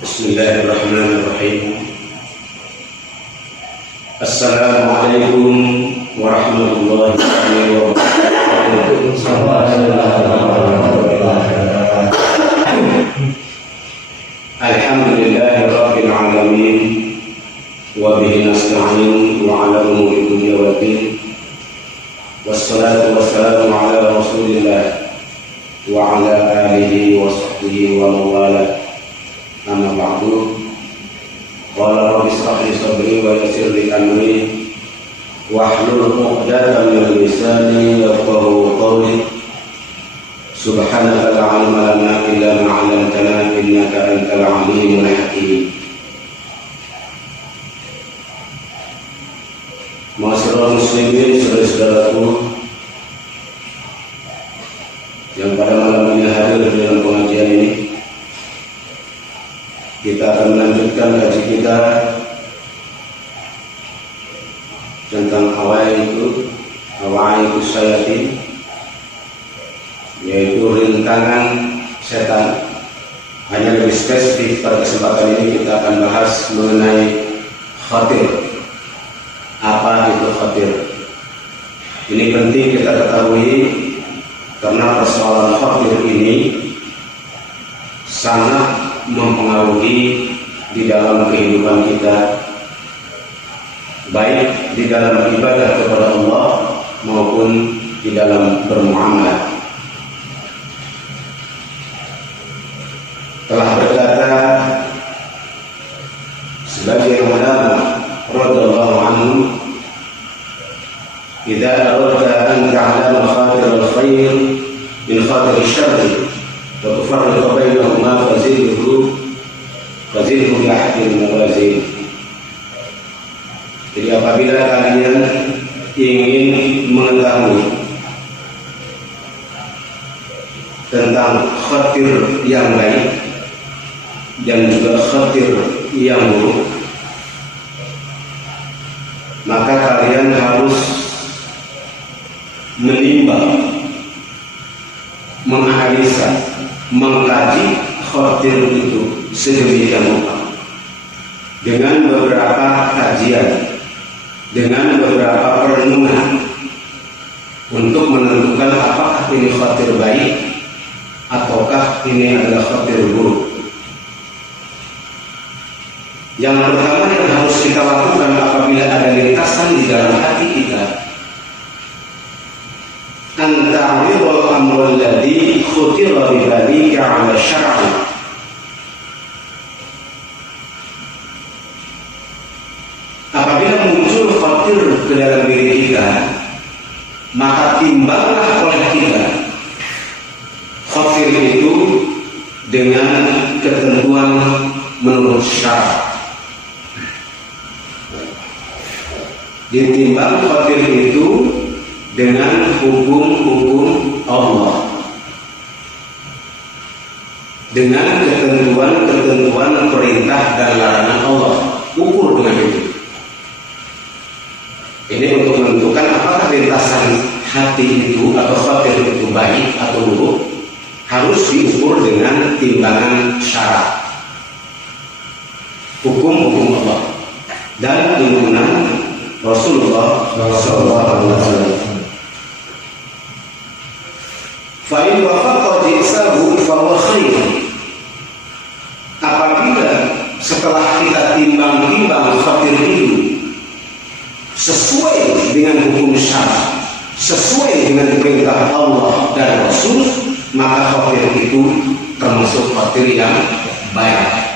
Bismillahirrahmanirrahim. Assalamualaikum warahmatullahi wabarakatuh. Alhamdulillahi rabbil alamin, wa bihi nasta'in wa ala umuri dunya waddin. Wassalatu wassalamu ala rasulillah wa ala alihi wa sahbihi wa mawala. Amma ba'du. Qala rabbi shrah li sadri wa yassir li amri wahlul 'uqdatam min lisani yafqahu qawli. Subhanaka la 'ilma lana illa ma 'allamtana innaka antal 'alimul hakim. Ma'asyiral muslimin, saudara-saudaraku yang pada malam ini hadir dalam pengajian ini, kita akan melanjutkan kaji kita tentang awaitu syayatin, yaitu rintangan setan. Hanya lebih spesifik pada kesempatan ini kita akan bahas mengenai khatir. Apa itu khatir? Ini penting kita ketahui karena persoalan khatir ini sangat mempengaruhi di dalam kehidupan kita, baik di dalam ibadah kepada Allah maupun di dalam bermuamalah. Telah berkata sebagai ulama radhiyallahu anhu, "Idza aradta an ta'lama khatir al-khair min khatir asy-syarr wa tufarriqu bainahuma fazidhu bi ahadil mawazin." Jadi apabila kalian ingin mengetahui tentang khatir yang baik dan juga khatir yang buruk, maka kalian harus menimbang, menganalisa, mengkaji khatir itu sedemikian rupa dengan beberapa kajian, dengan beberapa perenungan untuk menentukan apakah ini khatir baik ataukah ini adalah khatir buruk. Yang pertama yang harus kita lakukan apabila ada lintasan di dalam hati kita, anta'ridul amrul ladzi khutira bi balika 'ala syar'i. Apabila muncul khatir ke dalam diri kita, maka timbanglah oleh kita khatir itu dengan ketentuan menurut syara'. Ditimbang khatir itu dengan hukum-hukum Allah, dengan ketentuan-ketentuan perintah dan larangan Allah. Ukur dengan itu. Ini untuk menentukan apakah lintasan hati itu atau khatir itu baik atau buruk, harus diukur dengan timbangan syara', hukum-hukum Allah dan tuntunan Rasulullah SAW. Fa'in wafaqa jisahu fahuwa khair. Apabila setelah kita timbang-timbang khatir itu sesuai dengan hukum syara', sesuai dengan perintah Allah dan Rasul, maka khatir itu termasuk khatir yang baik.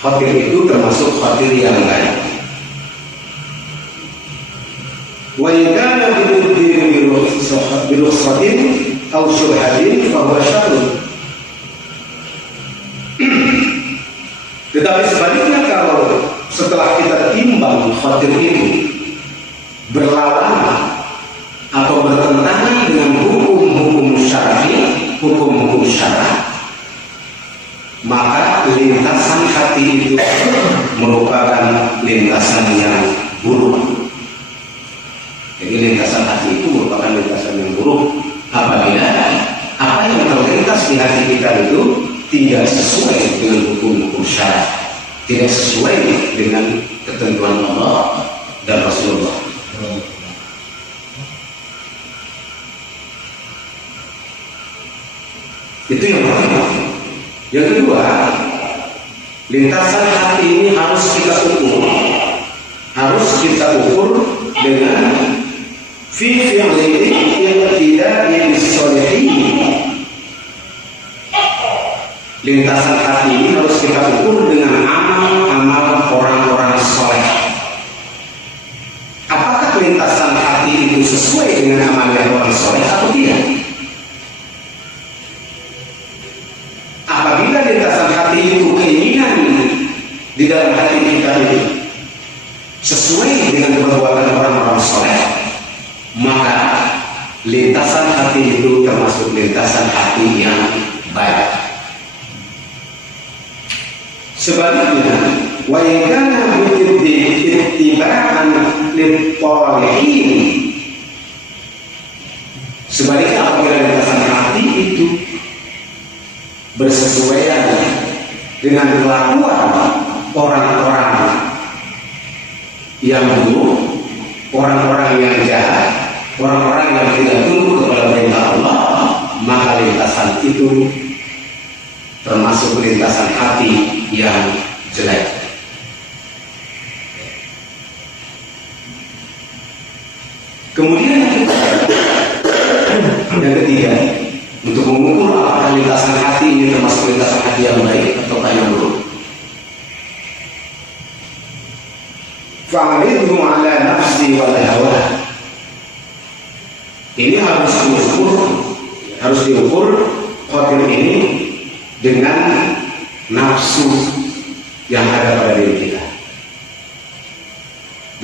Khatir itu termasuk khatir yang baik. Wa in kana bi rukhsatin aw syubhatin fa huwa syarrun. Tetapi sebaliknya, kalau setelah kita timbang khatir itu berlawanan atau bertentangan dengan hukum-hukum syar'i, hukum-hukum syara', maka lintasan hati itu merupakan lintasan yang buruk. Jadi lintasan hati itu merupakan lintasan yang buruk apabila apa yang terlintas di hati kita itu tidak sesuai dengan hukum-hukum syar'i, tidak sesuai dengan ketentuan Allah dan Rasulullah. Itu yang pertama. Yang kedua, lintasan hati ini harus kita ukur. Harus kita ukur dengan fi fi'li ibtida'i bis-shalihin. Lintasan hati ini harus kita ukur dengan amal-amal orang-orang soleh. Apakah lintasan hati itu sesuai dengan amal orang soleh atau tidak? Apabila lintasan hati itu keinginan di dalam hati kita itu sesuai dengan perbuatan orang-orang soleh, maka lintasan hati itu termasuk lintasan hati yang baik. Sebaliknya, wa in kana ittiba'an lit-thalihin. Sebaliknya, apabila lintasan hati itu bersesuaian dengan kelakuan orang-orang yang buruk, orang-orang yang jahat, orang-orang yang tidak tunduk kepada perintah Allah, maka lintasan itu termasuk lintasan hati yang jelek. Kemudian yang ketiga, untuk mengukur apakah lintasan hati ini termasuk lintasan hati yang baik atau yang buruk, fa'ridhu ala nafsi wal hawa. Ini harus diukur khatir ini dengan nafsu yang ada pada diri kita,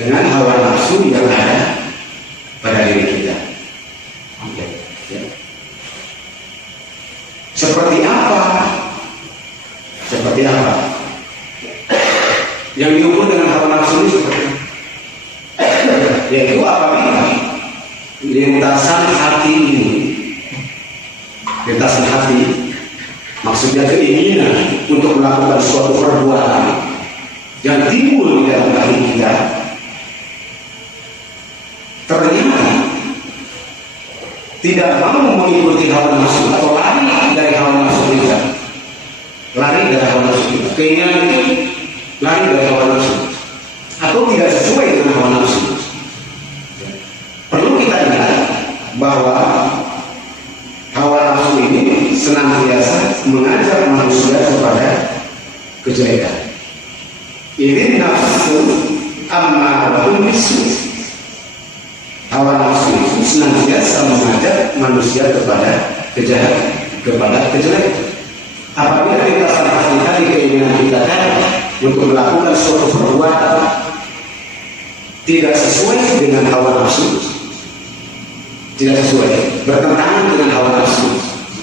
dengan hawa nafsu yang ada pada diri kita. Ya. Seperti apa? Seperti apa? Yang diukur dengan hawa nafsu ini seperti yaitu apabila lintasan hati ini, lintasan hati maksudnya keinginan untuk melakukan suatu perbuatan yang timbul di dalam hati kita, ternyata tidak mau mengikuti hawa nafsu atau lari dari hawa nafsu kita, lari dari hawa nafsu kita, keinginan itu lari dari hawa nafsu atau tidak sesuai dengan hawa nafsu. Perlu kita ingat bahwa hawa nafsu ini senantiasa mengajak manusia kepada kejelekan. Ini nafsu ammaratun bisu. Hawa nafsu itu senantiasa mengajak manusia kepada kejahatan, kepada kejelekan. Apabila kita sekali-kali keinginan kita untuk melakukan suatu perbuatan tidak sesuai dengan hawa nafsu, tidak sesuai, bertentangan dengan hawa nafsu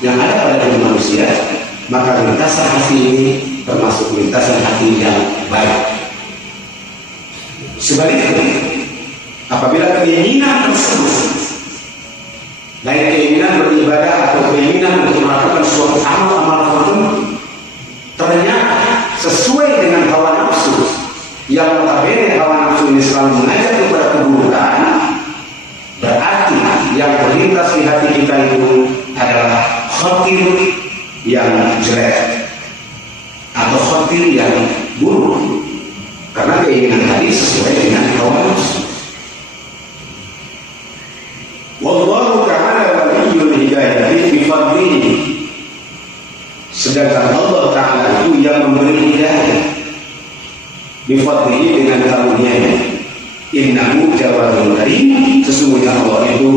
yang ada pada diri manusia, maka lintasan hati ini termasuk lintasan hati yang baik. Sebaliknya, apabila keinginan tersebut, baik keinginan beribadah atau keinginan untuk melakukan suatu amal tertentu, ternyata sesuai dengan hawa nafsu, yang notabene hawa nafsu ini selalu mengajak kepada keburukan, berarti yang terlintas di hati kita itu adalah khatir yang jelek atau khatir yang buruk, karena keinginan tadi sesuai dengan hawa nafsu. Wallahu ta'ala waliyyul hidayah bi fadlihi. Sedangkan Allah Ta'ala itu yang memberi hidayah bi fadlihi dengan karunia-Nya. Innahu jawadun karim. Sesungguhnya Allah itu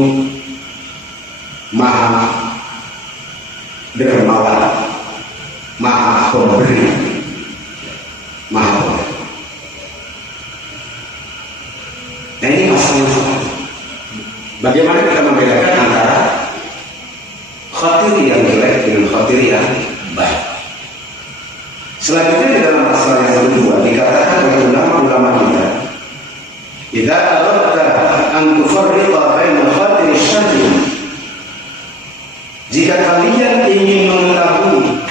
maha dermawan, maha pemberi, maha pemberi. Nah, ini masalah. Bagaimana kita membedakan antara khatir yang jelek dengan khatir yang baik? Selanjutnya di dalam masalah yang kedua dikatakan oleh ulama-ulama kita, idza aradta an tufarriqa bainal khatir syarri, jika kalian ingin mengetahui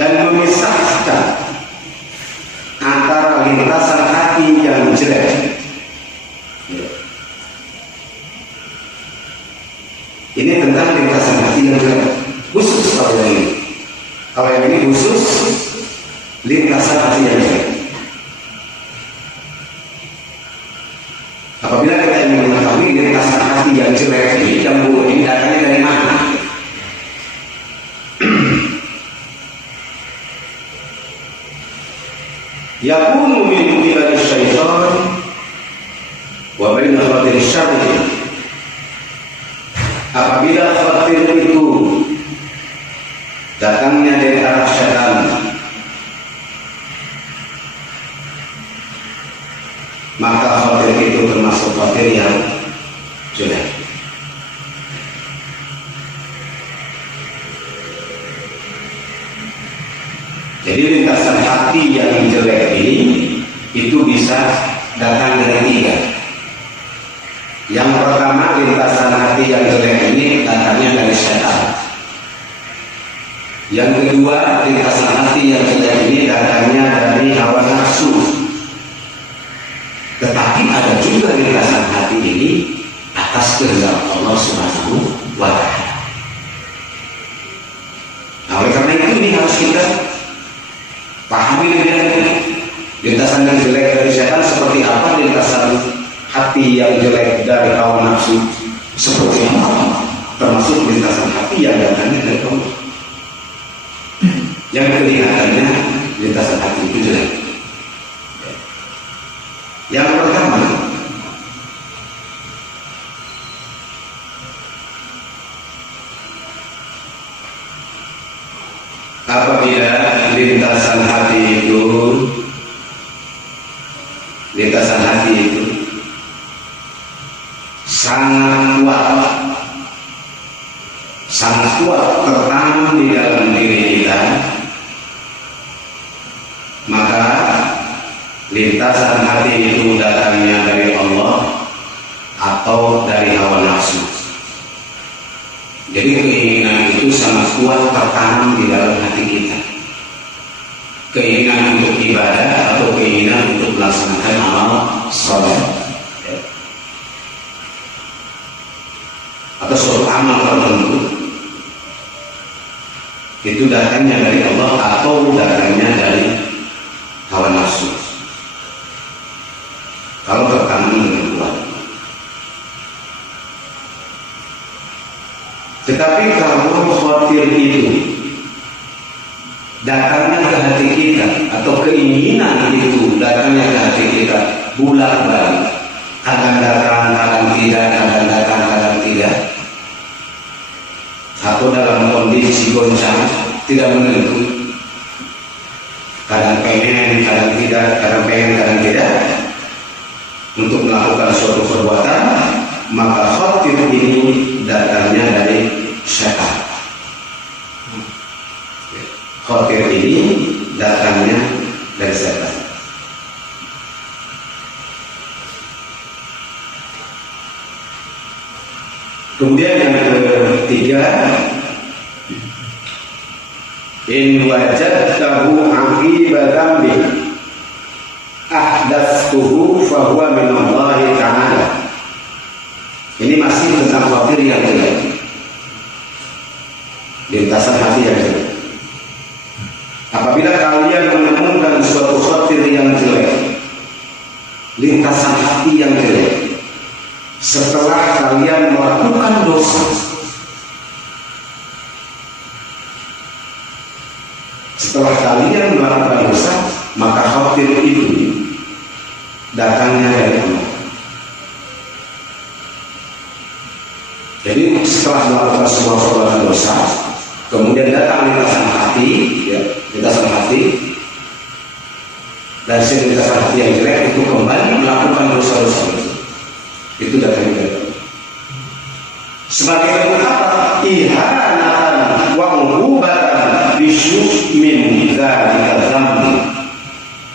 dan memisahkan antara lintasan hati yang jelek. Ini tentang lintasan hati yang jelek khusus. Kalau yang ini khusus lintasan hati yang jelek. Apabila kita ingin mengetahui lintasan hati yang jelek ini dan buruk ini datangnya dari mana, yakunu min qibali syaitan wa baina khatir syarri. Apabila khatir itu datangnya dari arah syaitan, maka khatir itu termasuk khatir yang jelek. Jadi lintasan hati yang jelek ini itu bisa datang dari tiga. Yang pertama, lintasan hati yang jelek ini datangnya dari setan. Yang kedua, lintasan hati yang jelek ini datangnya dari hawa nafsu. Tetapi ada juga lintasan hati ini atas kehendak Allah Subhanahu wa Ta'ala. Nah, oleh karena itu ini harus kita pahami lintasan yang jelek dari setan seperti apa, lintasan hati yang jelek dari hawa nafsu seperti apa, termasuk lintasan hati yang datangnya dari Allah. Yang kelihatannya lintasan hati itu jelek. Yang pertama, apabila lintasan hati itu sangat kuat tertanam di dalam diri kita, maka lintasan hati itu datangnya dari Allah atau dari hawa nafsu. Jadi keinginan itu sangat kuat tertanam di dalam hati kita. Keinginan untuk ibadah atau keinginan untuk melaksanakan amal soleh atau suatu amal tertentu, itu datangnya dari Allah atau datangnya dari hawa nafsu. Kalau tertanam dengan kuat. Tetapi kalau khawatir itu datangnya ke hati kita atau keinginan itu datangnya ke hati kita bolak-balik, kadang datang, kadang tidak, kadang datang, kadang tidak, atau dalam kondisi goncang tidak menentu, kadang pengen, kadang tidak, kadang pengen, kadang tidak, untuk melakukan suatu perbuatan, maka khawatir ini datangnya dari syaitan. Khawatir ini datangnya dari setan. Kemudian yang ketiga, in wajadtahu aqiba dzambi ahdatsuhu fa huwa min Allah Ta'ala. Ini masih tentang khawatir yang jelek, lintasan hati yang jelek. Apabila kalian menemukan suatu khawatir yang jelek, lintasan hati yang jelek, setelah kalian melakukan dosa, maka khawatir itu datangnya dari Allah. Jadi setelah melakukan sebuah perbuatan dosa, kemudian datang lintasan hati, lintasan hati, dan lintasan hati yang jelek itu kembali melakukan dosa-dosa itu datangnya dari Allah. Sebagai bentuk apa? Ihanatan wa uqubatan bisyu'min dzalika dzambi.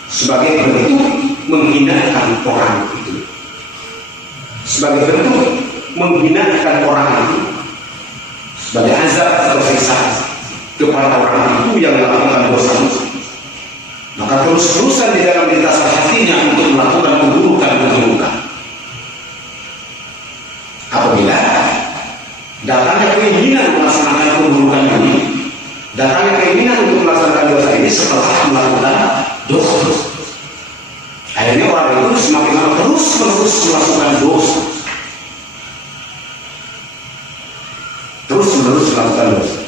Sebagai bentuk menghinakan orang itu. Sebagai bentuk menghinakan orang itu, sebagai azab atau siksa kepada orang itu yang melakukan dosa, maka terus-terusan di dalam lintasan hatinya untuk melakukan keburukan. Apabila datangnya keinginan melaksanakan keburukan ini, datangnya keinginan untuk melaksanakan dosa ini setelah melakukan dosa, akhirnya orang itu semakin lama terus-menerus melakukan dosa, terus-menerus melakukan dosa.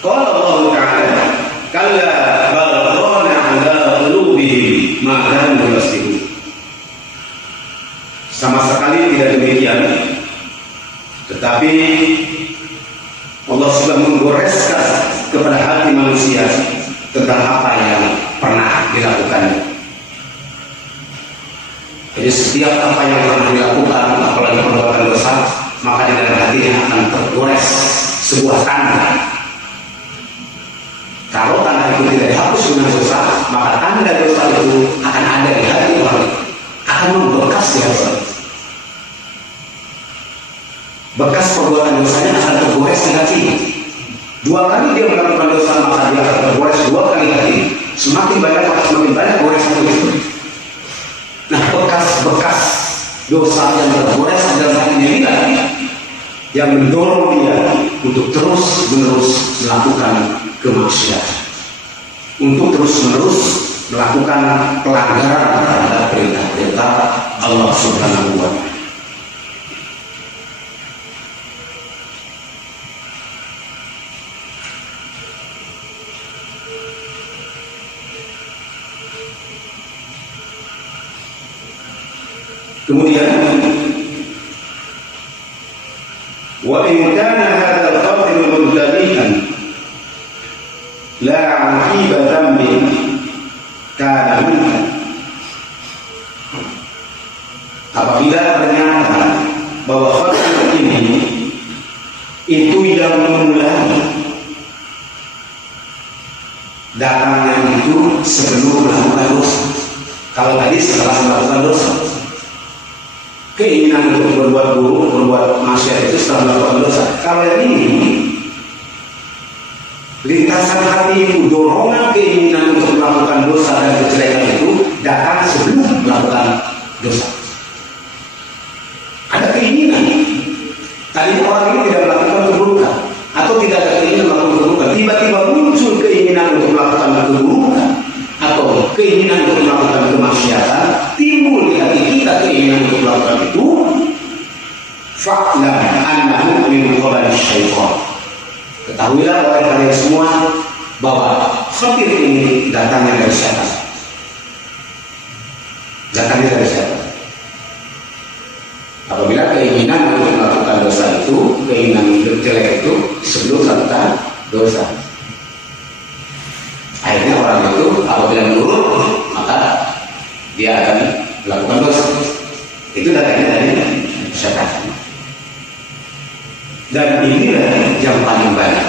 Qala Allah Ta'ala, kalla bal rana ala qulubihim ma kanu yaksibun. Sama sekali tidak demikian, tetapi Allah sudah menggoreskan kepada hati manusia tentang apa yang pernah dilakukannya. Jadi setiap apa yang pernah dilakukan, apalagi perbuatan dosa, maka di dalam hatinya akan tergores sebuah tanda. Kalau tanda itu tidak dihapus dengan dosa, maka tanda dosa itu akan ada di hati orang, akan membekas di hati. Bekas perbuatan dosanya akan tergores di hati. 2 kali dia melakukan dosa, maka dia akan tergores 2 kali hati. Semakin banyak goresan itu. Nah, bekas-bekas dosa yang tergores dalam hatinya inilah yang mendorong dia untuk terus-menerus melakukan kemaksiatan, untuk terus-menerus melakukan pelanggaran terhadap perintah-perintah Allah Subhanahu wa Ta'ala. Kemudian, wa in kana hadzal qatil mubtadi'an la 'aqiba dhanbin kana minhu. Apabila ternyata bahwa qatil ini itu yang memulai datangnya itu sebelum melakukan dosa. Kalau tadi setelah melakukan dosa, keinginan untuk berbuat buruk, berbuat maksiat itu setelah melakukan dosa. Kalau yang ini, lintasan hati itu, dorongan keinginan untuk melakukan dosa dan kejelekan itu datang sebelum melakukan dosa. Ada keinginan. Tadi orang ini tidak melakukan keburukan atau tidak ada keinginan melakukan keburukan. Tiba-tiba muncul keinginan untuk melakukan keburukan atau keinginan untuk melakukan kemaksiatan, timbul di hati kita keinginan untuk melakukan itu, fa'lam annahu min qabali syaitan. Ketahuilah oleh kalian semua bahwa khatir ini datangnya dari syaitan. Datangnya dari syaitan. Apabila keinginan untuk melakukan dosa itu, keinginan jelek itu sebelum melakukan dosa, akhirnya orang itu apabila menurut, maka dia akan melakukan dosa. Itu datangnya dari syaitan. Dan inilah yang paling banyak.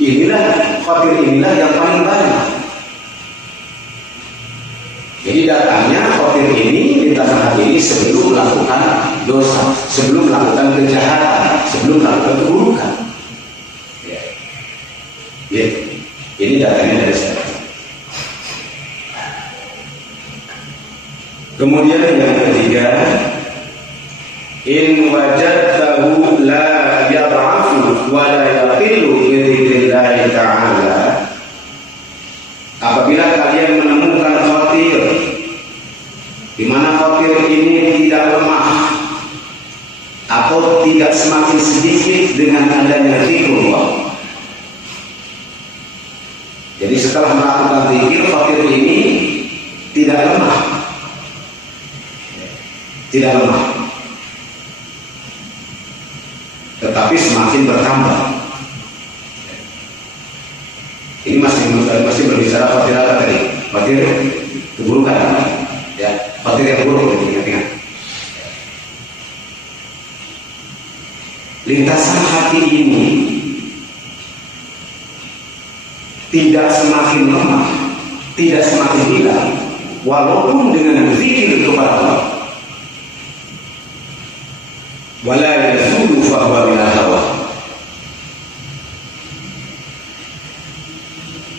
Inilah khatir, inilah yang paling banyak. Jadi datangnya khatir ini, lintasan hati ini sebelum melakukan dosa, sebelum melakukan kejahatan, sebelum melakukan keburukan. Ya. Ini datangnya dari syaitan. Kemudian yang ketiga, in wajadtahu la yad'afu wa la yaqillu bi dzikrillah ta'ala. Apabila kalian menemukan khatir di mana khatir ini tidak lemah atau tidak semakin sedikit dengan adanya zikrullah. Jadi setelah melakukan zikir, khatir ini tidak lemah. Tidak lemah. Tetapi semakin bertambah. Ini masih berbicara khatir apa tadi? Khatir keburukan. Ya, khatir yang buruk, ingat-ingat. Lintasan hati ini tidak semakin lemah, tidak semakin hilang, walaupun dengan berzikir kepada Allah. wala yazulu fahuwa minal hawa.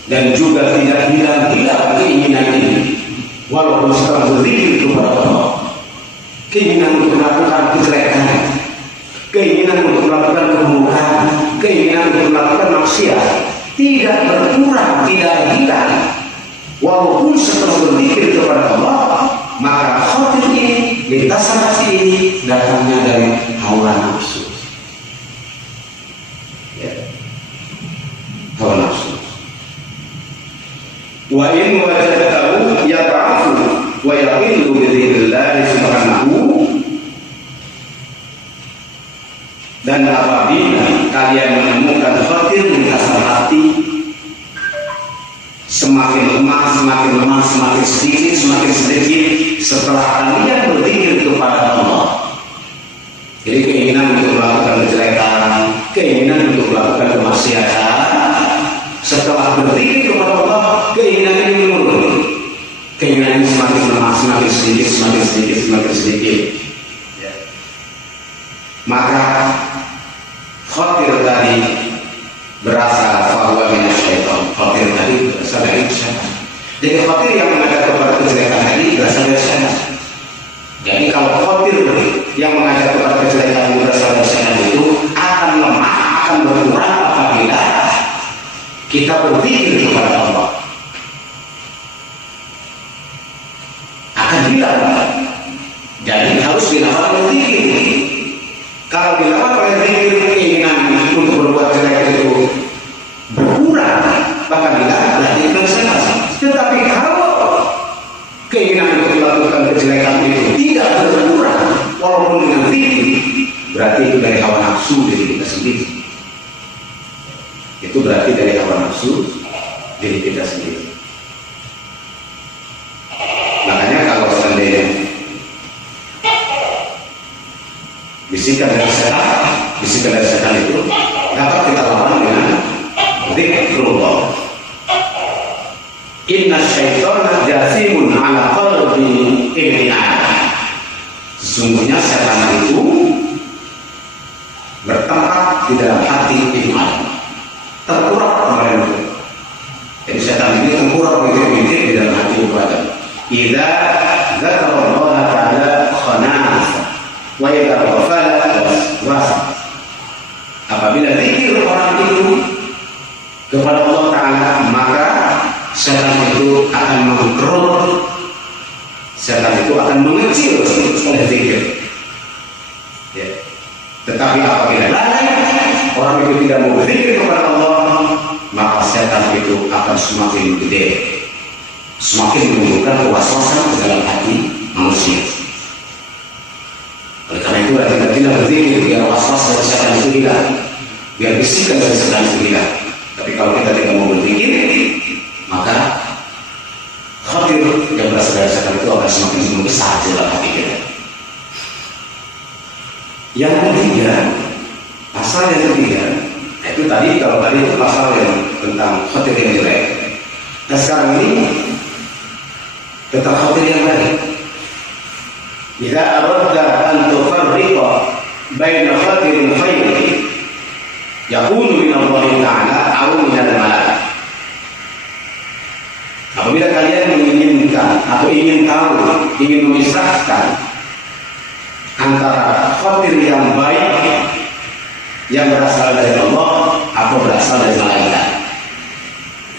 Dan juga tidak hilang keinginan ini, walaupun setelah berzikir kepada Allah, keinginan untuk melakukan kejelekan, keinginan untuk melakukan kemungkaran, keinginan untuk melakukan maksiat tidak berkurang, tidak hilang, walaupun setelah berzikir kepada Allah. Maka khatir ini, lintas nafsi ini datangnya dari hawa nafsu, ya. Hawa nafsu. Wa in wajadtahu yad'afu wa yaqillu bi dzikrillah subhanahu. Dan apabila kalian menemukan khatir di dasar hati, semakin lemah, semakin sedikit setelah kalian berzikir kepada Allah. Jadi keinginan untuk melakukan kejelekan, keinginan untuk melakukan kemaksiatan, setelah berzikir kepada Allah, keinginan ini menurun. Keinginan ini semakin lemah, semakin sedikit. Ya. Maka khatir tadi berasal bahwa syaitan. Khatir tadi berasal dari syaitan. Jadi khatir yang mengajak kepada kejelekan tadi berasal dari syaitan. Jadi kalau khatir yang mengajak kepada kejelekan yang berasal dari syaitan itu akan lemah, akan berkurang apabila kita berzikir kepada Allah. Akan hilang. Jadi harus dilakukan oleh zikir. Kalau dilakukan oleh zikir, keinginan untuk berbuat jelek itu berkurang, bahkan tidak berarti konsentrasi. Tetapi kalau keinginan untuk melakukan kejelekan itu tidak berkurang, walaupun dengan zikir, berarti itu dari hawa nafsu diri kita sendiri. Itu berarti dari hawa nafsu diri kita sendiri. Makanya kalau seandainya bisikan dari setan itu dapat kita lawan dengan zikrullah. Inna syaitana jasimun ala qalbi ibni Adam. Sesungguhnya setan itu bertempat di dalam hati ibni Adam. Terkurap kemarin itu. Jadi setan ini terkurap mikir-mikir di dalam hati ibni Adam. Idza dzakarallaha ta'ala khanasa wa idza ghafala waswasa. Apabila zikir orang itu kepada Allah Ta'ala, maka setan itu akan mengkerut, setan itu akan mengecil oleh zikir. Ya. Tetapi apabila orang itu tidak mau berzikir kepada Allah, maka setan itu akan semakin gede, semakin menimbulkan kewaswasan ke dalam hati manusia. Oleh karena itu kita tidak berzikir biar waswas dari setan itu hilang, biar bisikan dari setan itu hilang. Tapi kalau kita tidak mau berzikir, maka khatir yang berasal dari setan itu akan semakin membesar di dalam hati kita. Yang ketiga, pasal yang ketiga, itu tadi kalau tadi itu pasal yang tentang khatir yang jelek. Nah sekarang ini tentang khatir yang baik. Jika aradta an tufarriqa baina khatirin khairi yakunu min Allah Ta'ala aw min al-malak. Apabila kalian menginginkan atau ingin tahu, ingin memisahkan antara khatir yang baik yang berasal dari Allah atau berasal dari malaikat.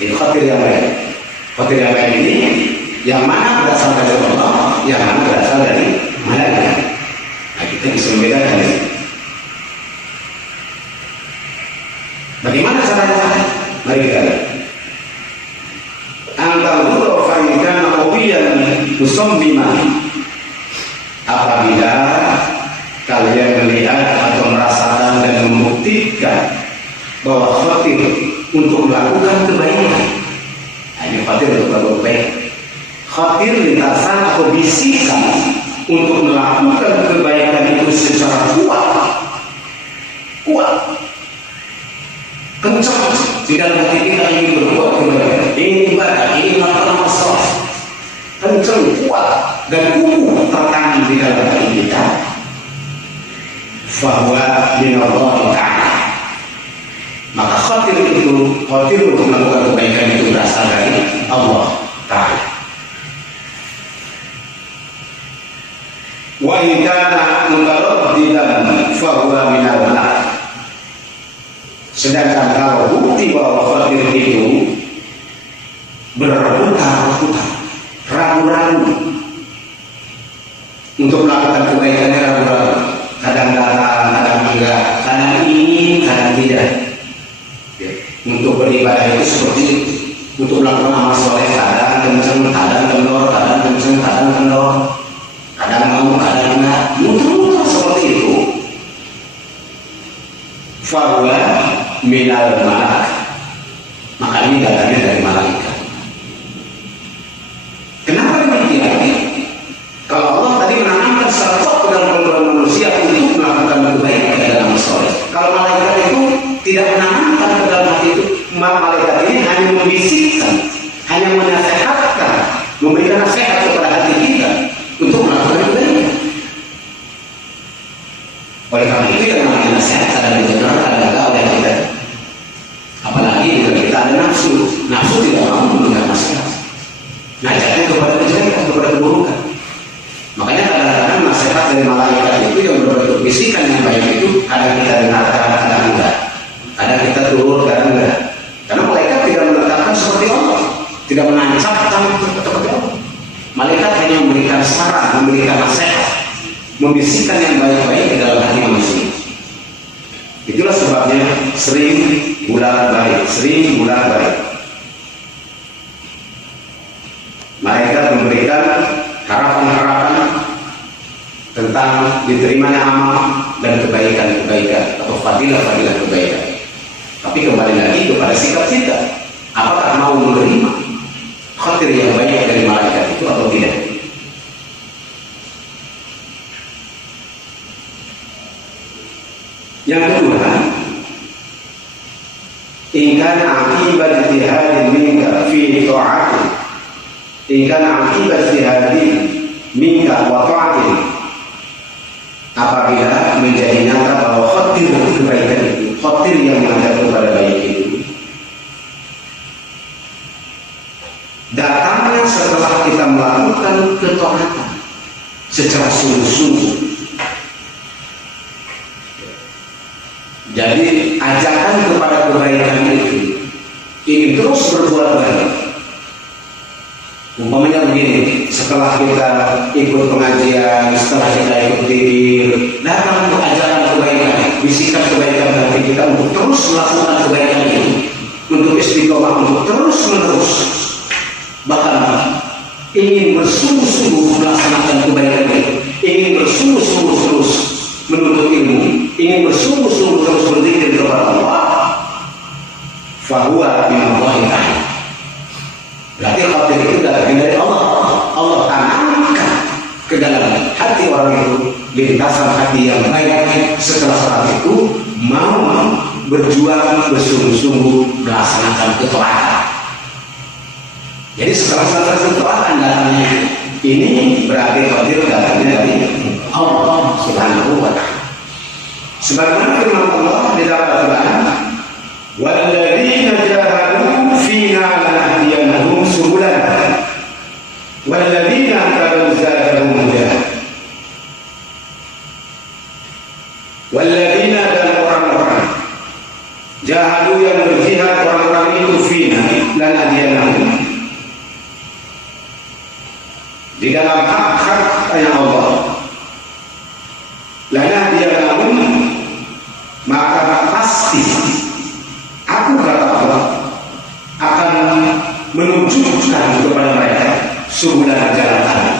Ini khatir yang baik. Khatir yang baik ini yang mana berasal dari Allah, yang mana berasal dari malaikat. Nah, kita bisa membedakan ini. Bagaimana caranya? Mari kita lihat. Antarudhu fa'inkan qawiyan musammima. Apabila kalian melihat atau merasakan dan membuktikan bahwa khatir untuk melakukan kebaikan. Nah, ini khatir untuk melakukan kebaikan. Khatir lintasan atau bisikan untuk melakukan kebaikan itu secara kuat, kencang di dalam hati kita ingin berbuat kebaikan, ingin ibadah, ingin melakukan masalah, kencang, kuat dan kukuh tertanam di dalam hati kita. fahuwa minallahi ta'ala. Maka khatir untuk melakukan kebaikan itu berasal dari Allah Ta'ala. Wa in kana mutaraddidan fahuwa minal malak. Sedangkan kalau bukti bahwa khatir itu berputar-putar, ragu-ragu untuk melakukan kebaikannya, ragu-ragu, kadang datang, kadang enggak, kadang ingin, kadang tidak. Untuk beribadah itu seperti untuk melakukan amal soleh, kadang kenceng, kadang kendor, kadang kenceng, kadang kendor, kadang mau, kadang enggak, muter-muter seperti itu. Fahuwa minal malak. Maka ini datangnya dari malaikat. Kenapa demikian? Kalau Allah tadi menanamkan satu dalam kehidupan manusia untuk melakukan kebaikan dalam soleh. Kalau malaikat itu tidak menanamkan ke dalam hati itu, malaikat ini hanya membisikkan, hanya menasihatkan, memberikan nasihat kepada hati kita untuk melakukan kebaikan. Oleh karena itu yang namanya nasihat kadang benar, kadang enggak oleh kita. Apalagi jika kita ada nafsu tidak mau memberikan nasihat. Najaknya kepada kejelekan, kepada keburukan. Makanya kadang-kadang nasihat dari malaikat itu yang berbentuk bisikan yang baik itu kadang kita dengar, kadang enggak. Kadang kita turun, kadang enggak. Karena malaikat tidak meletakkan seperti Allah, tidak menancapkan seperti Allah. Malaikat hanya memberikan saran, memberikan nasihat, membisikkan yang baik-baik di dalam hati manusia. Itulah sebabnya sering bolak-balik. Malaikat memberikan harapan-harapan tentang diterimanya amal dan kebaikan-kebaikan atau fadilah-fadilah kebaikan. Tapi kembali lagi kepada sikap kita, apakah mau menerima khatir yang baik dari malaikat itu atau tidak? Yang kedua, in kana aqibat ijtihadin minka fi ta'atin, in kana aqibat ijtihadin minka wa ta'atin, apabila menjadi nyata bahwa khatir kebaikan itu, khatir yang mengajak kepada baik itu datangnya setelah kita melakukan ketaatan secara sungguh-sungguh. Jadi ajakan kepada kebaikan itu ingin terus berbuat baik. Umpamanya begini, setelah kita ikut pengajian, setelah kita ikut zikir, datang untuk ajakan kebaikan, bisikan kebaikan hati kita untuk terus melakukan kebaikan itu, untuk istiqomah, untuk terus menerus, bahkan ingin bersungguh-sungguh melaksanakan kebaikan itu, ingin bersungguh-sungguh terus menuntut ilmu, ingin bersungguh-sungguh terus berzikir kepada Allah, fahuwa minallahi ta'ala. Berarti khatir itu datang dari Allah. Allah tanamkan ke dalam hati orang itu lintasan hati yang baik. Setelah saat itu mau berjuang bersungguh-sungguh melaksanakan ketaatan. Jadi setelah ketaatan datangnya ini berarti khatir datangnya dari Allah Subhanahu wa ta'ala. Sebagaimana firman Allah di dalam Al-Qur'an, walladzina jahadu fina lanahdiyannahum subulana walladzina taqaw zadahum huda. Walladzina, dan orang-orang jahadu yang berjihad, orang-orang itu fina lanahdiyannahum, di dalam hak-hak yang Allah, lanahdiyannahum, maka pasti aku kata Allah akan menunjukkan kepada mereka subulan jalan kami.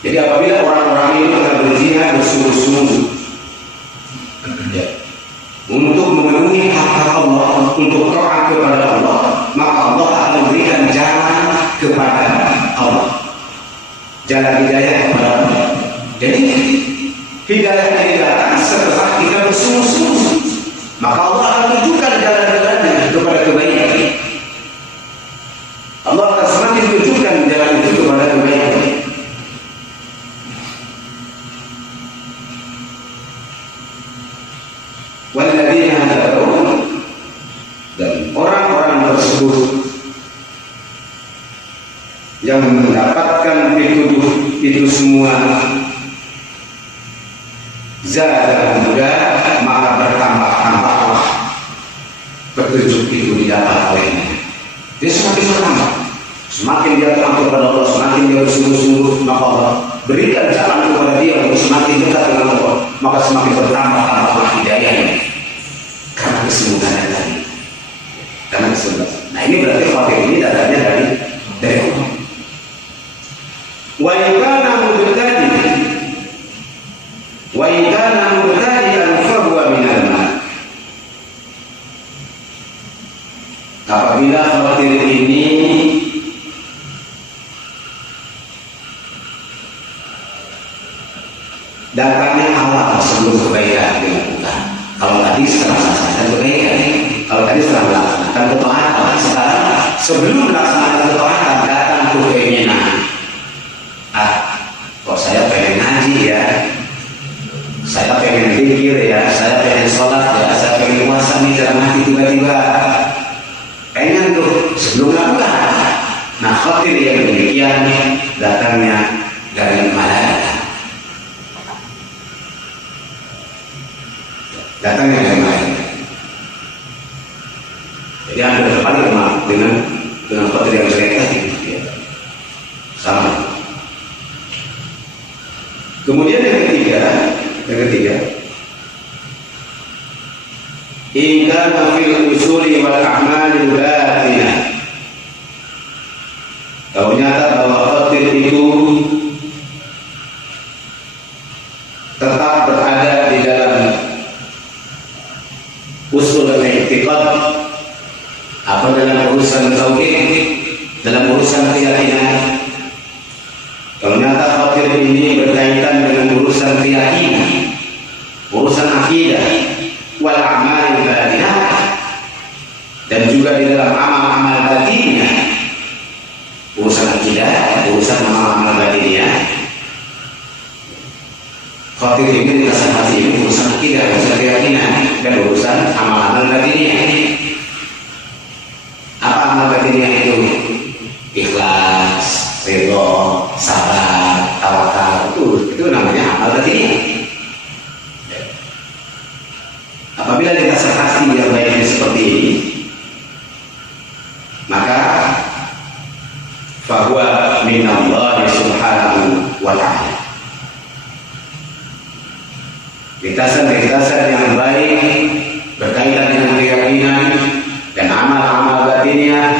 Jadi apabila orang-orang ini akan berjihad bersungguh-sungguh untuk memenuhi hak Allah, untuk taat kepada Allah, maka Allah akan memberikan jalan kepada Allah, jalan hidayah kepada Allah. Jadi hidayah ini datang setelah kita bersungguh-sungguh, maka Allah akan tunjukkan jalan-jalannya kepada kebaikan. Allah akan semakin tunjukkan jalan itu kepada kebaikan. walladzina tad'un, dan orang-orang tersebut yang mendapatkan petunjuk itu semua zada huda, maka bertambah-tambahlah petunjuk itu didapat olehnya. Dia semakin bertambah, semakin dia taat kepada Allah, semakin dia bersungguh-sungguh, maka Allah berikan jalan kepada dia untuk semakin dekat dengan Allah, maka semakin bertambah-tambahlah hidayahnya karena kesemudahan tadi, karena kesemudahan. Nah ini berarti khawatir ini datanya dari Allah. Wa in kana mubtadi'an fa huwa minal mal. Apabila khawatir ini datangnya awal sebelum kebaikan dilakukan. Kalau tadi setelah melaksanakan kebaikan, kalau tadi setelah melaksanakan ketaatan, sekarang sebelum melaksanakan ketaatan datang keinginan. Kok saya pengen ngaji ya, saya pengen zikir ya, saya pengen sholat ya, saya pengen puasa nih dalam hati tiba-tiba pengen tuh sebelum lakukan. Nah khawatir yang demikian datangnya dari malaikat, datangnya dari malaikat. Jadi hampir terbalik dengan khawatir yang mereka ya. Sama. Kemudian yang ketiga, ingkar fil usuli wal a'malil batinah. Ternyata bahwa khawatir itu tetap berada di dalam usul dan i'tiqad, apa dalam urusan tauhid, dalam urusan keyakinan. Ternyata khawatir ini berkaitan dengan urusan keyakinan, urusan akidah, wal amal batinah, dan juga di dalam amal-amal batinnya, urusan akidah, urusan amal-amal batinnya. Khawatir ini dikasih hati ini urusan akidah, urusan keyakinan, dan urusan amal-amal batinnya. Apa amal batinnya itu? Ikhlas, ridho, sabar, tawakal, itu namanya amal batinnya. Apabila dikasih hati yang baiknya seperti ini, maka fahuwa minallahi subhanahu wa ta'ala. Lintasan-lintasan yang baik berkaitan dengan keyakinan dan amal-amal batinnya,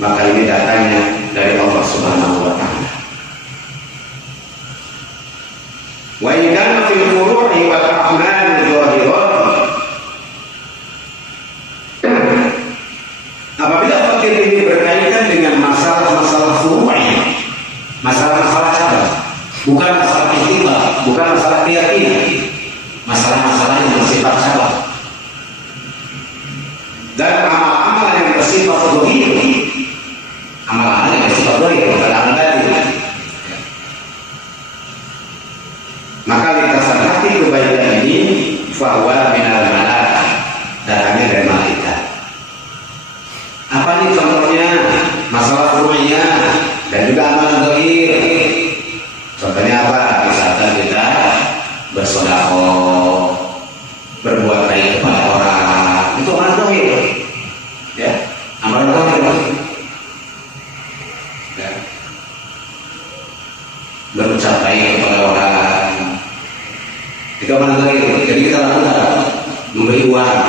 maka ini datangnya dari Allah Subhanahu wa ta'ala. Wa in kana fil furu'i wal a'mal zahirat. Apabila fakir ini berkaitan dengan masalah-masalah furu'i, masalah-masalah cabang, bukan masalah ihtimal, bukan masalah keyakinan, masalah-masalah yang bersifat cabang, dan amal-amal yang bersifat zahir, amal-amal yang bersifat zahir, bukan amal batin, maka lintasan hati kebaikan ini fahuwa minal malaikah, datangnya dari malaikat. Apa nih contohnya? Masalah furu'nya dan juga amal zahir. Contohnya apa? Misalkan kita bersedekah, berbuat baik kepada orang, itu amal zahir, ya, amal zahir. Ya. Berucap baik kepada orang, itu amal zahir. Jadi kita lakukan, memberi uang,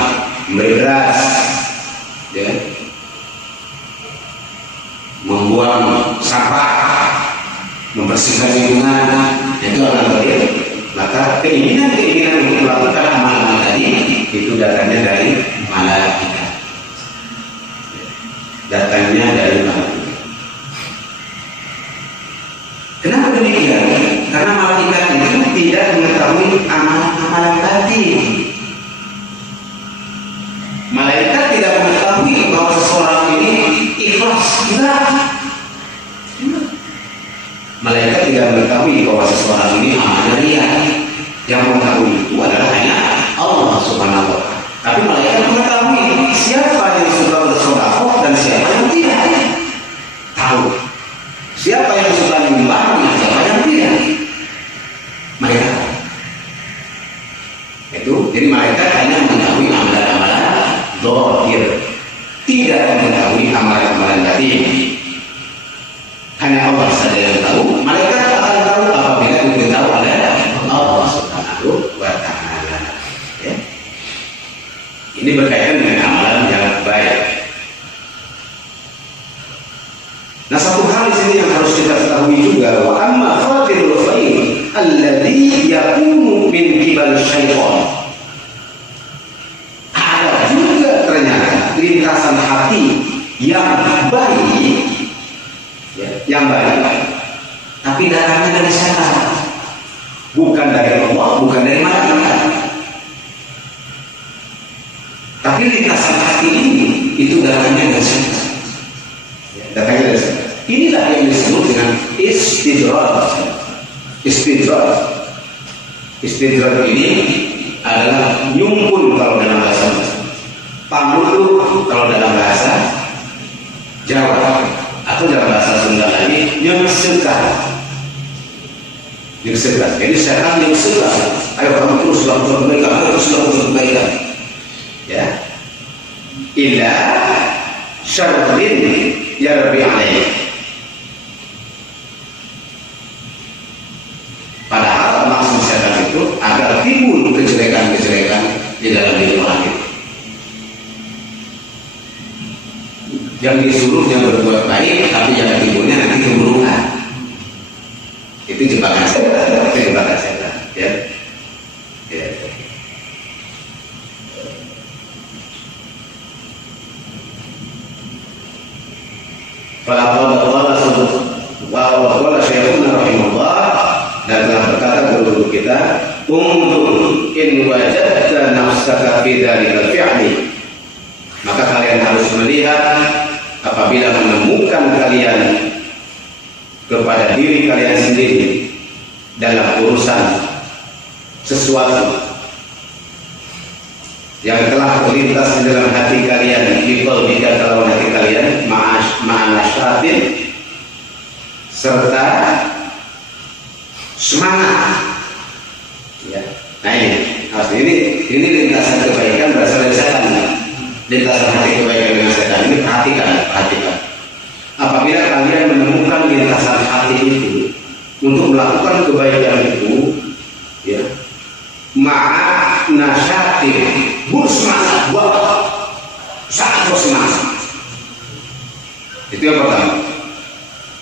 memberi beras, ya, membuang sampah, membersihkan lingkungan, itu amal zahir. Maka keinginan-keinginan untuk melakukan amal-amal tadi itu datangnya dari malaikat, datangnya dari malaikat. Kenapa demikian? Karena malaikat itu tidak mengetahui amal-amalan batin. Malaikat tidak mengetahui bahwa seseorang ini ikhlas, tidak. Malaikat tidak mengetahui bahwa seseorang ini amalnya riya. Yang mengetahui itu adalah hanya Allah Subhanahu Tapi malaikat mengetahui siapa yang suka bersedekah dan siapa yang tidak. Tahu siapa yang suka menyembah dan siapa yang tidak. Mereka itu, jadi malaikat hanya mengetahui amalan-amalan zahir, tidak mengetahui amalan-amalan batin. Hanya Allah saja yang tahu. Malaikat akan tahu apabila diberitahu oleh Allah Subhanahu wa Ta'ala. Ya. Ini berkaitan dengan amalan yang baik. Nah, satu hal di sini yang harus kita ketahui juga, wa amma fatirul khair alladhi yakunu min qibal syaitan. Ada juga ternyata lintasan hati yang baik, ya, yang baik, tapi datangnya dari setan, bukan dari Allah, bukan dari malaikat. Tapi lintasan hati ini itu datangnya dari setan, ya, datangnya dari setan. Inilah yang disebut dengan istidraj. Istidraj ini adalah nyumpul kalau dalam bahasa pamulu kalau dalam bahasa Jawa, atau dalam bahasa Sunda lagi nyusukan. Jadi setan nyusukan, ayo kamu terus lakukan kebaikan, terus lakukan kebaikan, ya. Ila syarrin yarbi alaih. Padahal maksud setan itu agar timbul kejelekan-kejelekan di dalam diri orang itu. Yang disuruhnya berbuat baik, tapi yang timbulnya nanti keburukan. Itu jebakan setan. Ya. Ya. Qala Syekhuna rahimahullah, dan telah berkata guru kita, unzur in wajadta nafsaka fi dzalikal fi'li, maka kalian harus melihat apabila menemukan kalian kepada diri kalian sendiri dalam urusan sesuatu yang telah terlintas di dalam hati kalian, di qalbika, dalam hati kalian, ma'anasyatin, serta semangat, ya. Nah ini lintasan kebaikan berasal dari setan. Lintasan hati kebaikan dengan setan ini perhatikan. Apabila kalian menemukan lintasan hati itu untuk melakukan kebaikan itu, ya, ma'anasyatin, bersemangat, sangat bersemangat. Itu yang pertama.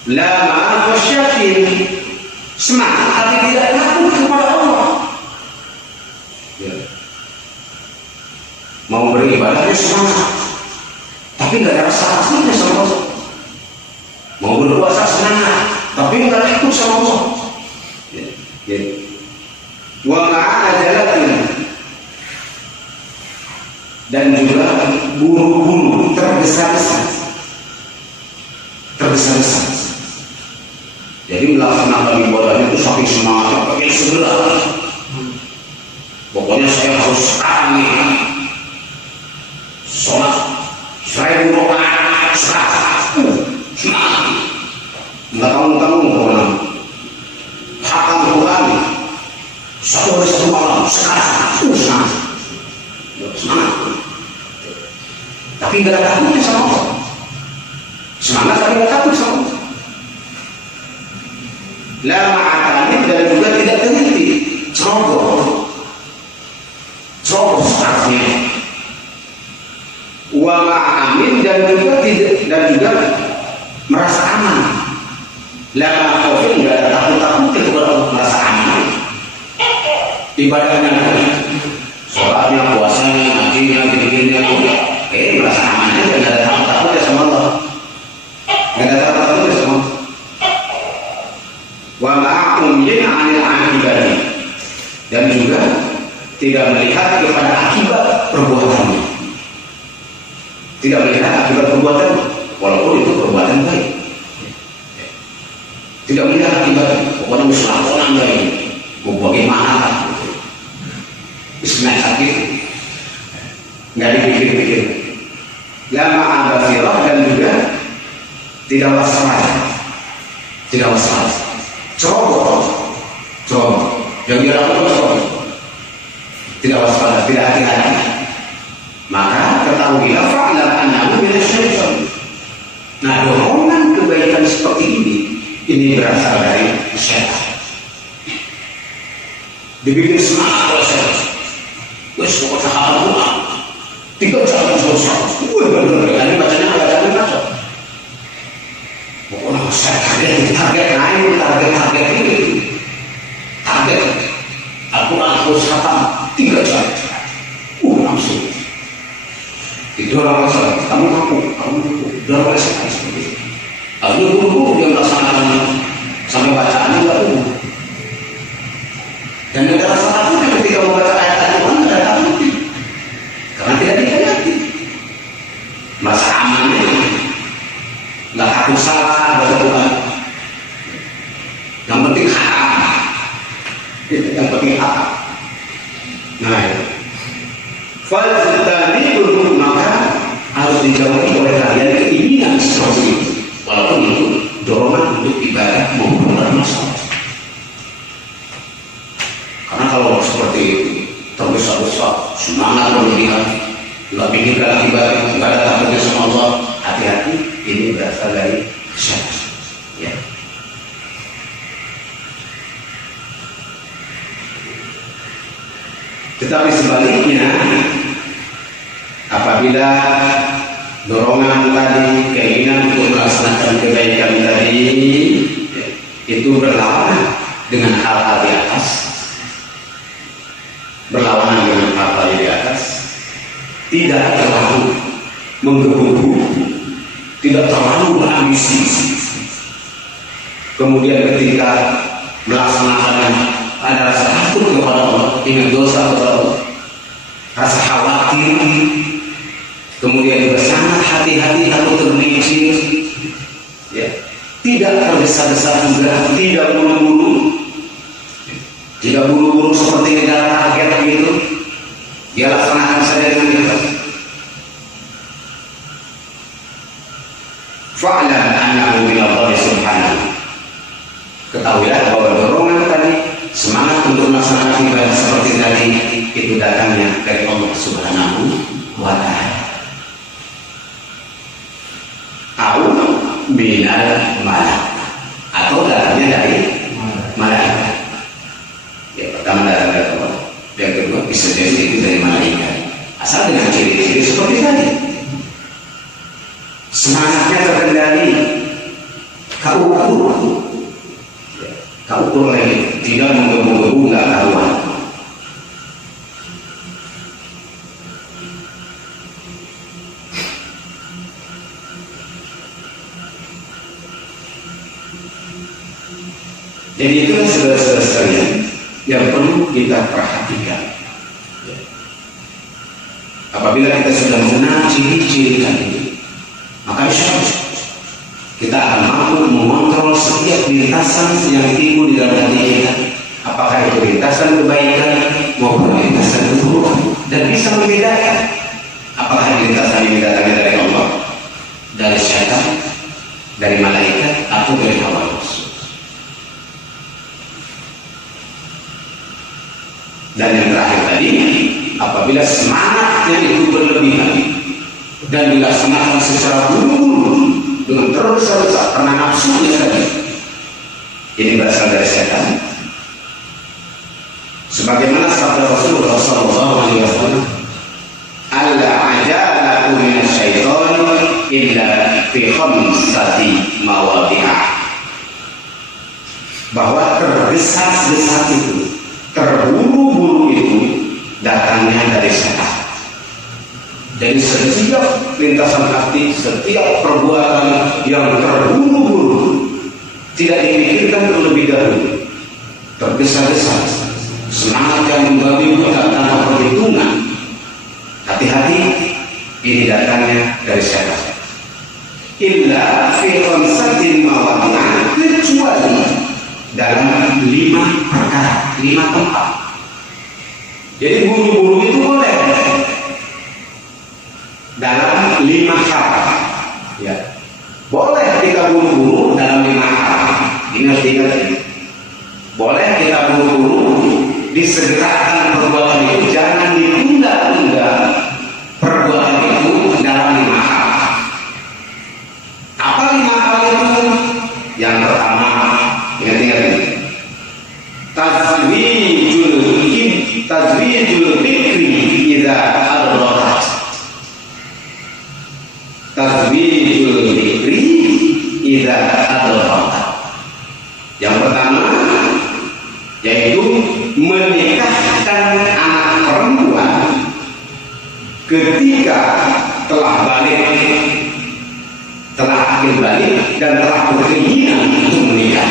La ma'afasyatin, semangat tapi tidak takut kepada Allah, ya. Mau beribadahnya semangat tapi nggak ada rasa takutnya sama Allah. Mau berpuasa semangat tapi nggak takut sama Allah, ya. Ya. Wa ma'ajalatin, dan juga buru-buru, tergesa-gesa. Jadi melaksanakan ibadahnya itu saking semangatnya, pakai segera. Pokoknya saya harus sekarang nih sholat 1000 rakaat sekarang, semangat. Nggak tanggung-tanggung pokoknya. Hatam Quran 1 hari 1 malam sekarang, semangat. Tapi nggak ada takutnya sama Allah. Semangat tapi nggak takut sama Allah. La ma'atamin, dan juga tidak teliti, ceroboh setelahnya. Wa ma'amin, dan juga merasa aman. La ma'afin, nggak ada takut-takutnya kepada Allah, merasa aman. Ibadahnya, sholatnya, puasanya, ngajinya, gini-gininya, merasa aman aja, nggak ada takut-takutnya sama Allah. Nggak ada takut-takutnya sama Allah. Wa ma'umyin 'anil 'akibati, dan juga tidak melihat kepada akibat perbuatannya. Tidak melihat akibat perbuatannya, walaupun itu perbuatan baik. Tidak melihat akibat, pokoknya mesti laporan baik. Mau bagaimana lah, Ismail sakit, nggak dipikir-pikir. Lama abasirah dan juga tidak waspada, ceroboh, yang dia lakukan ceroboh, tidak waspada, tidak hati-hati. Maka ketahuilah fa'lam annahu minasyaitan. Nah, dorongan kebaikan seperti ini berasal dari syaitan. Dibikin semangat oleh syaitan. Wes pokoknya hafal Quran 3 jam selesai. Bener, ini bacaan macam. Pokoknya saya target naik, target ini. Target Al-Quran harus hafal 3 jam. Langsung. Didorong oleh kamu mampu, dorong oleh syaitan seperti itu. Lalu guru dia melaksanakan sampai bacaannya nggak dulu. Dan negara salah satunya ketika membaca ayat Al-Quran ada takut, karena tidak dihayati. Masa amannya nggak takut salah baca Quran. Yang penting haram. Yang penting haram. Nah, falsafani berhubung maka harus dijauhi oleh kalian keinginan seperti itu. Walaupun itu dorongan untuk ibadah maupun bermasalah. Karena kalau seperti itu tergesa-gesa, semangat berlebihan, nggak pikirkan ibadah, nggak ada takutnya sama Allah, hati-hati, ini berasal dari syaitan. Ya. Tetapi sebaliknya, apabila dorongan tadi, keinginan untuk melaksanakan kebaikan tadi itu berlawanan dengan hal-hal di atas, tidak terlalu menggebu-gebu, tidak terlalu berambisi. Kemudian ketika melaksanakannya ada rasa takut kepada Allah, ingat dosa kepada Allah, rasa khawatir, kemudian juga sangat hati-hati takut tergelincir, ya, tidak tergesa-gesa juga, tidak buru-buru seperti negara target begitu, dia laksanakan saja dengan ikhlas. Fa'lam annahu minallahi subhanahu. Ketahuilah bahwa dorongan tadi, semangat untuk melaksanakan ibadah seperti tadi itu datangnya dari Allah Subhanahu wa ta'ala. Au minal malak, atau datangnya dari malaikat. Ya, pertama datang dari Allah, yang kedua bisa jadi itu dari malaikat. Asal dengan ciri-ciri seperti tadi. Semangatnya terkendali, kaukur lagi, tidak menggebu-gebu, nggak karuan. Jadi itulah saudara-saudara sekalian yang perlu kita perhatikan. Apabila kita sudah mengenal ciri-ciri tadi, maka insya Allah kita akan mampu mengontrol setiap lintasan yang timbul di dalam hati kita, apakah itu lintasan kebaikan maupun lintasan keburukan, dan bisa membedakan apakah lintasan ini datangnya dari Allah, dari syaitan, dari malaikat, atau dari hawa nafsu. Dan yang terakhir tadi, apabila semangatnya itu berlebihan dan dilaksanakan secara buru-buru dengan tergesa-gesa karena nafsunya tadi, ini berasal dari setan. Sebagaimana sabda Rasulullah SAW, al-ajalatu minasyaitan illa fi khamsati mawadhi'ah, bahwa tergesa-gesa itu, terburu-buru itu datangnya dari setan. Jadi setiap lintasan hati, setiap perbuatan yang terburu-buru, tidak dipikirkan terlebih dahulu, tergesa-gesa, semangat yang membabi buta tanpa perhitungan, hati-hati, ini datangnya dari setan. Illa fi khamsatin mawadhi'ah, kecuali dalam 5 perkara, 5 tempat. Jadi buru-buru itu boleh, 5 hal. Ya. Boleh kita buru-buru dalam 5 hal. Ini harus diingat. Boleh kita buru-buru disegerakan perbuatan itu, jangan ditunda-tunda perbuatan itu dalam 5 hal. Apa 5 hal itu? Yang pertama, ingat-ingat ini. Tazwijul fikri idza adrat. Tazwijul fikri idza adrat. Yang pertama yaitu menikahkan anak perempuan ketika telah balik, telah akil balik dan telah berkeinginan untuk menikah.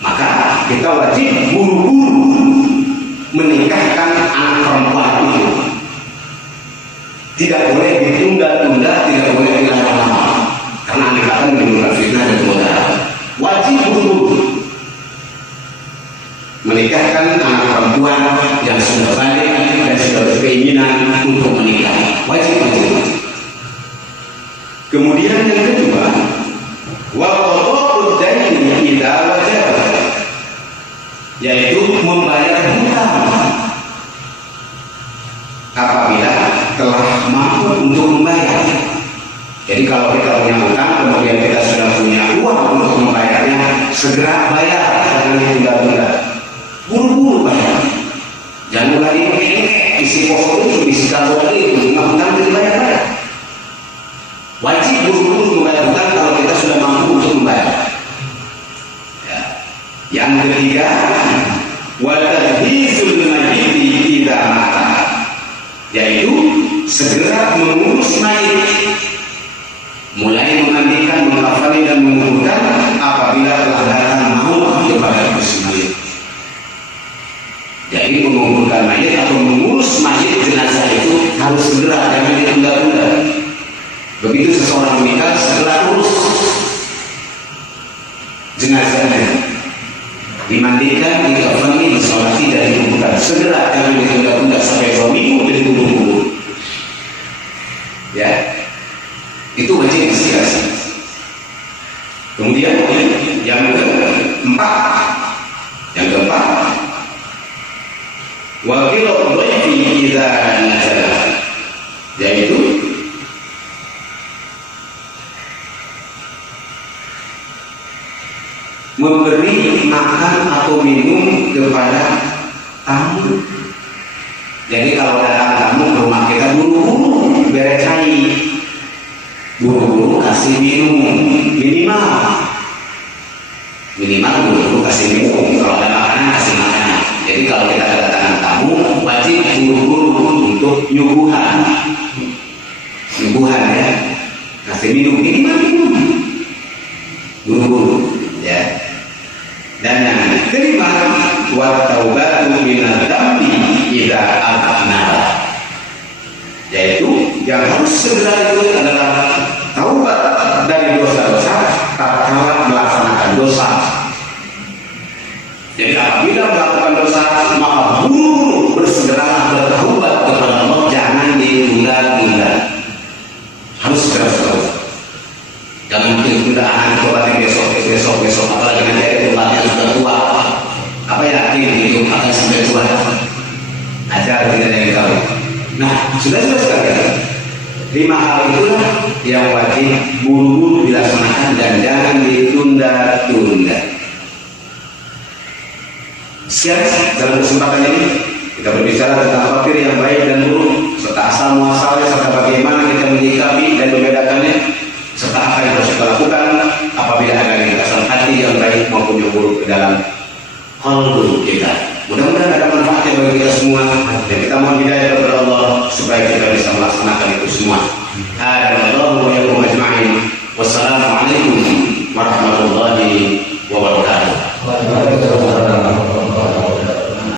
Maka kita wajib buru-buru menikahkan anak perempuan itu. Tidak boleh ditunda-tunda, tidak boleh dilama-lama, karena anak akan menimbulkan fitnah dan godaan. Wajib buru-buru menikahkan anak perempuan yang sudah balik dan sudah berkeinginan untuk menikah. Wajib. Kemudian yang kedua, wa qada'ud daini idza wajaba, yaitu membayar hutang apabila telah mampu untuk membayar. Jadi kalau kita punya hutang kemudian kita sudah punya uang untuk membayarnya, segera bayar, jangan ditunda-tunda. Buru-buru bayar. Jangan lagi isi pokok itu, isi kartu itu, nggak hutang dibayar-bayar. Wajib buru-buru membayar hutang kalau kita sudah mampu untuk membayar. Ya. Yang ketiga, wa tajhizul mayyiti idza mata, yaitu segera mengurus mayit, mulai memandikan, mengkafani dan menguburkan apabila telah datang maut kepada mayit. Jadi menguburkan mayit atau mengurus mayit jenazah itu harus segera, jangan ditunda-tunda. Begitu seseorang meninggal, segera urus jenazahnya, dimandikan, dikafani, disolati dan dikuburkan. Segera, jangan ditunda-tunda sampai 2 minggu dikubur. Ya, itu wajib disegerakan. Kemudian yang keempat, wakil dhaifi idza nazala, yaitu memberi makan atau minum kepada tamu. Jadi kalau datang tamu ke rumah kita, buru-buru beres cai, buru-buru kasih minum, minimal buru-buru kasih minum. Kalau ada makanan, kasih makanan. Jadi kalau kita kedatangan tamu, wajib buru-buru untuk nyuguhan ya, kasih minum, minimal minum, buru-buru ya. Dan yang kelima, wa taubatu minadz dzambi idza afnara, yaitu yang harus segera itu adalah taubat dari dosa-dosa tatkala melaksanakan dosa. Jadi apabila melakukan dosa, maka buru bersegeralah bertaubat kepada Allah, jangan ditunda-tunda, harus segera bertaubat. Jangan ditunda, tobatnya besok, apalagi nanti tobatnya sudah tua. Apa yakin itu akan sampai tua? Ajar tidak ada yang tahu. Nah, sudah sekalian. 5 hal itulah yang wajib buru-buru dilaksanakan dan jangan ditunda-tunda. Sekian dalam kesempatan ini kita berbicara tentang fakir yang baik dan buruk, serta asal muasalnya, serta bagaimana kita menyikapi dan membedakannya, serta apa yang harus kita lakukan apabila ada lintasan hati yang baik maupun yang buruk ke dalam qalbu kita. Mudah-mudahan ada manfaatnya bagi kita semua, dan kita mohon hidayah kepada Allah